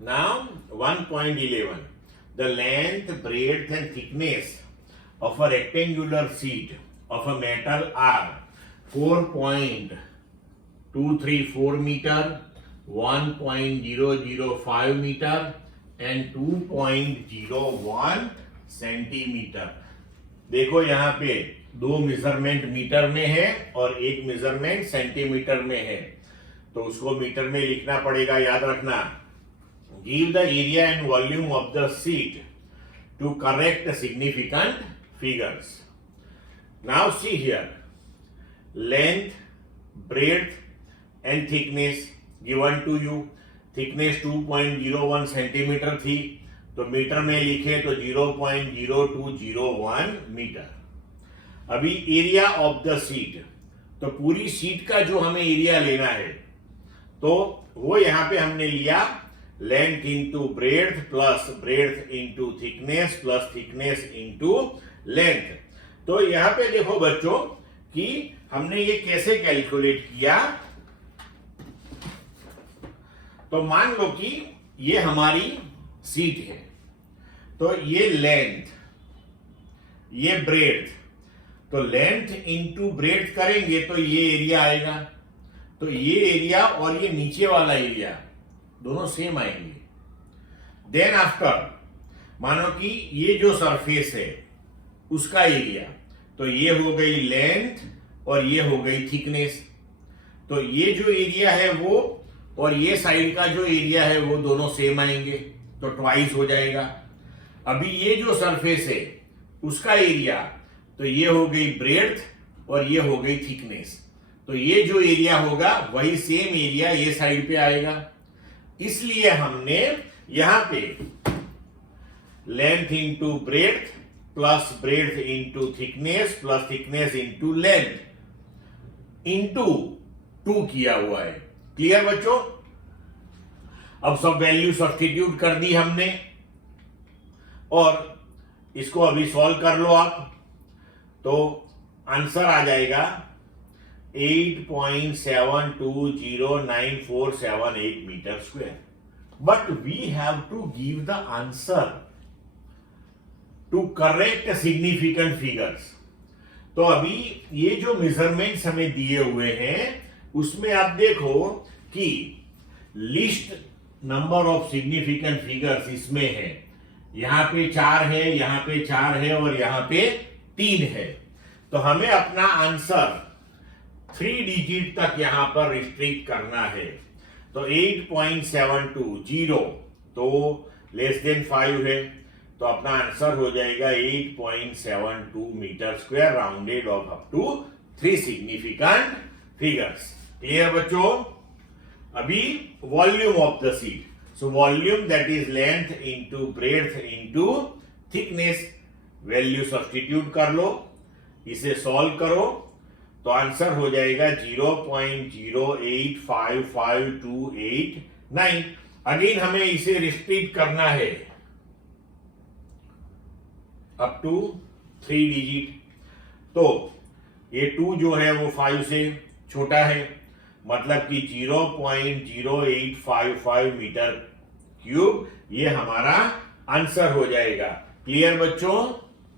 Now 1.11. The length, breadth and thickness of a rectangular sheet of a metal are 4.234 meter, 1.005 meter and 2.01 centimetre. देखो यहाँ पे दो measurement metre में है और एक मेजरमेंट सेंटीमीटर में है, तो उसको मीटर में लिखना पड़ेगा, याद रखना। Give the area and volume of the sheet to correct significant figures. Now see here, length, breadth and thickness given to you. Thickness 2.01 centimetre थी, तो मीटर में लिखे तो 0.0201 मीटर। अभी एरिया ऑफ द शीट, तो पूरी शीट का जो हमें एरिया लेना है, तो वो यहां पे हमने लिया length into breadth plus breadth into thickness plus thickness into length. तो यहां पे देखो बच्चों कि हमने ये कैसे कैलकुलेट किया। तो मान लो कि ये हमारी शीट है, तो ये लेंथ, ये ब्रेड्थ, तो लेंथ इंटू ब्रेड्थ करेंगे तो ये एरिया आएगा। तो ये एरिया और ये नीचे वाला एरिया दोनों सेम आएंगे। देन आफ्टर मानो कि ये जो सरफेस है उसका एरिया, तो ये हो गई लेंथ और ये हो गई थिकनेस। तो ये जो एरिया है वो और ये साइड का जो एरिया है वो दोनों सेम आएंगे, तो ट्वाइस हो जाएगा। अभी ये जो सरफेस है उसका एरिया, तो ये हो गई ब्रेड्थ और ये हो गई थिकनेस। तो ये जो एरिया होगा वही सेम एरिया ये साइड पे आएगा। इसलिए हमने यहां पे length into breadth plus breadth into thickness plus thickness into length into 2 किया हुआ है। क्लियर बच्चों? अब सब वैल्यू सब्स्टिट्यूट कर दी हमने और इसको अभी सॉल्व कर लो आप, तो आंसर आ जाएगा 8.720947 metre square. But we have to give the answer to correct significant figures. तो अभी ये जो मेजरमेंट्स हमें दिए हुए हैं उसमें आप देखो कि list number of significant figures इसमें है। यहां पे 4 है, यहां पे 4 है और यहां पे 3 है। तो हमें अपना आंसर 3 डिजिट तक यहां पर रिस्ट्रिक्ट करना है। तो 8.720 तो लेस देन 5 है, तो अपना आंसर हो जाएगा 8.72 metre square rounded off up to 3 significant figures. Clear बच्चों? अभी volume of the sheet, so volume that is length into breadth into thickness, value substitute कर लो, इसे सॉल्व करो तो आंसर हो जाएगा 0.0855289। अगेन हमें इसे रिस्ट्रिक्ट करना है अप टू 3 डिजिट। तो ये 2 जो है वो 5 से छोटा है, मतलब कि 0.0855 मीटर क्यूब ये हमारा आंसर हो जाएगा। क्लियर बच्चों?